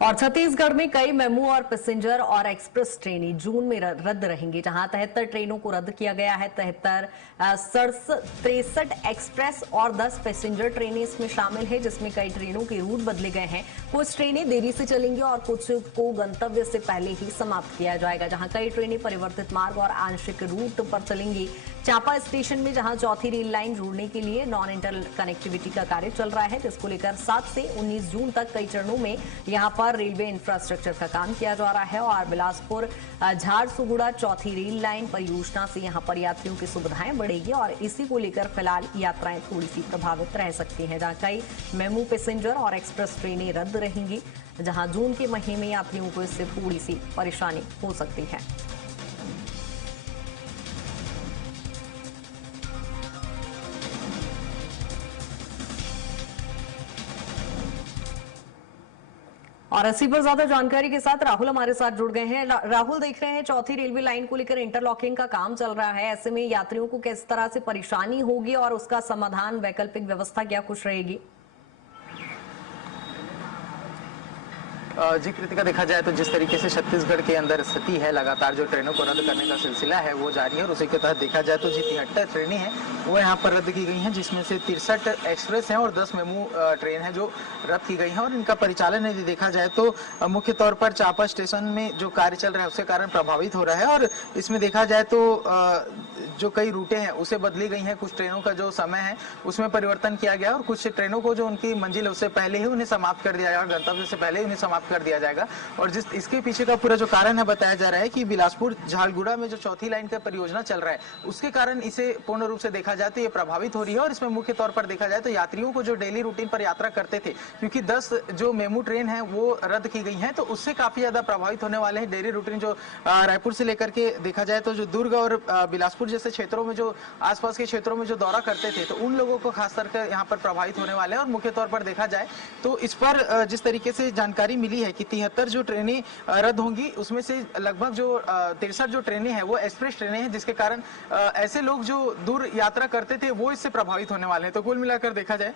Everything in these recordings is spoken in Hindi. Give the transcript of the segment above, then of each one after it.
और छत्तीसगढ़ में कई मेमू और पैसेंजर और एक्सप्रेस ट्रेनें जून में रद्द रहेंगी, जहां 73 ट्रेनों को रद्द किया गया है। 63 एक्सप्रेस और 10 पैसेंजर ट्रेनें इसमें शामिल है, जिसमें कई ट्रेनों के रूट बदले गए हैं। कुछ ट्रेनें देरी से चलेंगी और कुछ को गंतव्य से पहले ही समाप्त किया जाएगा, जहां कई ट्रेनें परिवर्तित मार्ग और आंशिक रूट पर चलेंगी। चांपा स्टेशन में जहां चौथी रेल लाइन जोड़ने के लिए नॉन इंटर कनेक्टिविटी का कार्य चल रहा है, जिसको लेकर 7 से 19 जून तक कई चरणों में यहां पर रेलवे इंफ्रास्ट्रक्चर का काम किया जा रहा है। और बिलासपुर झारसुगुड़ा चौथी रेल लाइन परियोजना से यहां पर यात्रियों की सुविधाएं बढ़ेगी और इसी को लेकर फिलहाल यात्राएं थोड़ी सी प्रभावित रह सकती हैं, जहां कई मेमू पैसेंजर और एक्सप्रेस ट्रेनें रद्द रहेंगी, जहां जून के महीने में यात्रियों को इससे थोड़ी सी परेशानी हो सकती है। और इसी पर ज्यादा जानकारी के साथ राहुल हमारे साथ जुड़ गए हैं। राहुल, देख रहे हैं चौथी रेलवे लाइन को लेकर इंटरलॉकिंग का काम चल रहा है, ऐसे में यात्रियों को किस तरह से परेशानी होगी और उसका समाधान, वैकल्पिक व्यवस्था क्या कुछ रहेगी? जी कृतिका, देखा जाए तो जिस तरीके से छत्तीसगढ़ के अंदर स्थिति है, लगातार जो ट्रेनों को रद्द करने का सिलसिला है वो जारी है और उसी के तहत देखा जाए तो जी 73 ट्रेनें हैं वो यहाँ पर रद्द की गई हैं, जिसमें से 63 एक्सप्रेस हैं और 10 मेमू ट्रेन है जो रद्द की गई हैं। और इनका परिचालन यदि देखा जाए तो मुख्य तौर पर चांपा स्टेशन में जो कार्य चल रहा है उसके कारण प्रभावित हो रहा है। और इसमें देखा जाए तो जो कई रूटें हैं उसे बदली गई हैं, कुछ ट्रेनों का जो समय है उसमें परिवर्तन किया गया और कुछ ट्रेनों को जो उनकी मंजिल है उससे पहले ही उन्हें समाप्त कर दिया जाएगा, गंतव्य से पहले ही उन्हें समाप्त कर दिया जाएगा। और जिस इसके पीछे का पूरा जो कारण है बताया जा रहा है कि बिलासपुर झारसुगुड़ा में जो चौथी लाइन का परियोजना चल रहा है उसके कारण इसे पूर्ण रूप से देखा जाए तो ये प्रभावित हो रही है। और इसमें मुख्य तौर पर देखा जाए तो यात्रियों को जो डेली रूटीन पर यात्रा करते थे, क्योंकि 10 जो मेमू ट्रेन है वो रद्द की गई है, तो उससे काफी ज्यादा प्रभावित होने वाले हैं। डेली रूटीन जो रायपुर से लेकर के देखा जाए तो जो दुर्ग और बिलासपुर जैसे क्षेत्रों में, जो आसपास के क्षेत्रों में जो दौरा करते थे, तो उन लोगों को खास करके यहाँ पर प्रभावित होने वाले हैं। और मुख्य तौर पर देखा जाए तो इस पर जिस तरीके से जानकारी मिली है कि 73 जो ट्रेनें रद्द होंगी उसमें से लगभग जो 63 जो ट्रेनें हैं वो एक्सप्रेस ट्रेनें हैं, जिसके कारण ऐसे लोग जो दूर यात्रा करते थे वो इससे प्रभावित होने वाले हैं। तो कुल मिलाकर देखा जाए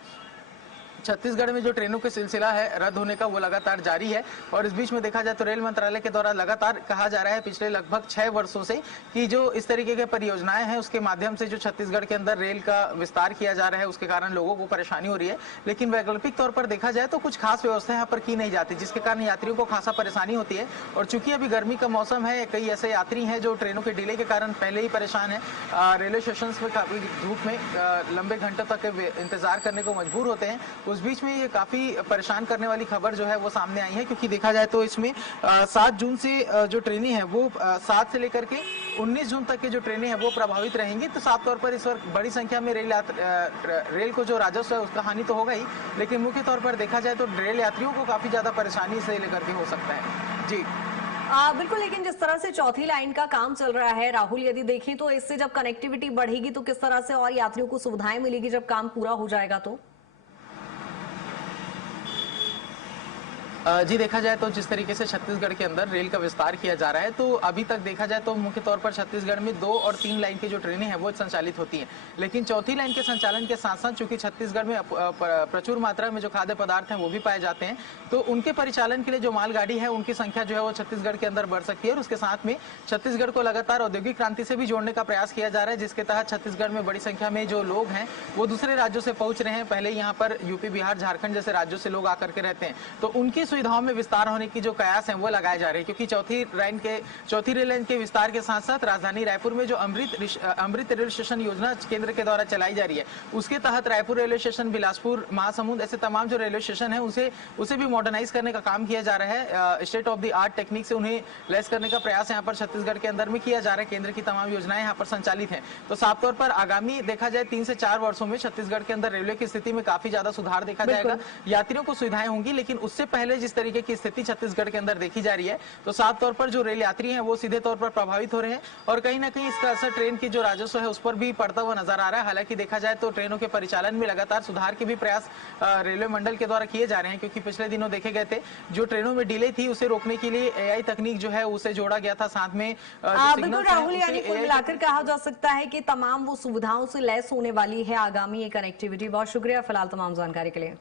छत्तीसगढ़ में जो ट्रेनों का सिलसिला है रद्द होने का वो लगातार जारी है। और इस बीच में देखा जाए तो रेल मंत्रालय के द्वारा लगातार कहा जा रहा है पिछले लगभग 6 वर्षों से कि जो इस तरीके के परियोजनाएं हैं उसके माध्यम से जो छत्तीसगढ़ के अंदर रेल का विस्तार किया जा रहा है उसके कारण लोगों को परेशानी हो रही है। लेकिन वैकल्पिक तौर पर देखा जाए तो कुछ खास व्यवस्था यहाँ पर की नहीं जाती, जिसके कारण यात्रियों को खासा परेशानी होती है। और चूंकि अभी गर्मी का मौसम है, कई ऐसे यात्री हैं जो ट्रेनों के डिले के कारण पहले ही परेशान है, रेलवे स्टेशन में काफी धूप में लंबे घंटों तक इंतजार करने को मजबूर होते हैं। उस बीच में ये काफी परेशान करने वाली खबर जो है वो सामने आई है, क्योंकि देखा जाए तो इसमें 7 जून से जो ट्रेनें हैं वो 7 से लेकर के 19 जून तक की जो ट्रेनें हैं वो प्रभावित रहेंगी। तो साफ तौर पर इस वक्त बड़ी संख्या में रेल को जो राजस्व है उसका हानि तो होगा ही, लेकिन मुख्य तौर पर देखा जाए तो रेल यात्रियों को काफी ज्यादा परेशानी से लेकर के हो सकता है। जी बिल्कुल, लेकिन जिस तरह से चौथी लाइन का काम चल रहा है राहुल, यदि देखें तो इससे जब कनेक्टिविटी बढ़ेगी तो किस तरह से और यात्रियों को सुविधाएं मिलेगी जब काम पूरा हो जाएगा? तो जी देखा जाए तो जिस तरीके से छत्तीसगढ़ के अंदर रेल का विस्तार किया जा रहा है, तो अभी तक देखा जाए तो मुख्य तौर पर छत्तीसगढ़ में 2 और 3 लाइन की जो ट्रेनें हैं वो संचालित होती हैं। लेकिन चौथी लाइन के संचालन के साथ साथ चूंकि छत्तीसगढ़ में प्रचुर मात्रा में जो खाद्य पदार्थ हैं वो भी पाए जाते हैं, तो उनके परिचालन के लिए जो मालगाड़ी है उनकी संख्या जो है वो छत्तीसगढ़ के अंदर बढ़ सकती है। और उसके साथ में छत्तीसगढ़ को लगातार औद्योगिक क्रांति से भी जोड़ने का प्रयास किया जा रहा है, जिसके तहत छत्तीसगढ़ में बड़ी संख्या में जो लोग हैं वो दूसरे राज्यों से पहुंच रहे हैं। पहले यहाँ पर यूपी, बिहार, झारखंड जैसे राज्यों से लोग आकर के रहते हैं, तो उनकी सुविधाओं में विस्तार होने की जो कयास हैं वो लगाए जा रहे हैं। क्योंकि चौथी रेल लाइन के विस्तार के साथ साथ राजधानी रायपुर में जो अमृत रेल स्टेशन योजना केंद्र के द्वारा चलाई जा रही है, उसके तहत रायपुर रेलवे स्टेशन, बिलासपुर, महासमुंद, ऐसे तमाम जो रेलवे स्टेशन है उसे भी मॉडर्नाइज करने का काम किया जा रहा है। State of the art technique से उन्हें लेस करने का प्रयास यहाँ पर छत्तीसगढ़ के अंदर में किया जा रहा है। केंद्र की तमाम योजनाएं यहाँ पर संचालित है। तो साफ तौर पर आगामी देखा जाए 3 से 4 वर्षों में छत्तीसगढ़ के अंदर रेलवे की स्थिति में काफी ज्यादा सुधार देखा जाएगा, यात्रियों को सुविधाएं होंगी। लेकिन उससे पहले जिस तरीके की स्थिति छत्तीसगढ़ के अंदर देखी जा रही है, तो साफ तौर पर जो रेल यात्री हैं वो सीधे तौर पर प्रभावित हो रहे हैं और कहीं ना कहीं इसका असर ट्रेन की जो राजस्व है उस पर भी पड़ता हुआ नजर आ रहा है। हालांकि देखा जाए तो ट्रेनों के परिचालन में लगातार सुधार के भी प्रयास रेलवे मंडल के द्वारा किए जा रहे हैं, क्योंकि पिछले दिनों देखे गए थे जो ट्रेनों में डिले थी उसे रोकने के लिए AI तकनीक जो है उसे जोड़ा गया था। साथ में बिल्कुल राहुल, यानी कुल मिलाकर कहा जा सकता है कि तमाम वो सुविधाओं से लैस होने वाली है आगामी ये कनेक्टिविटी। बहुत शुक्रिया फिलहाल तमाम जानकारी के लिए।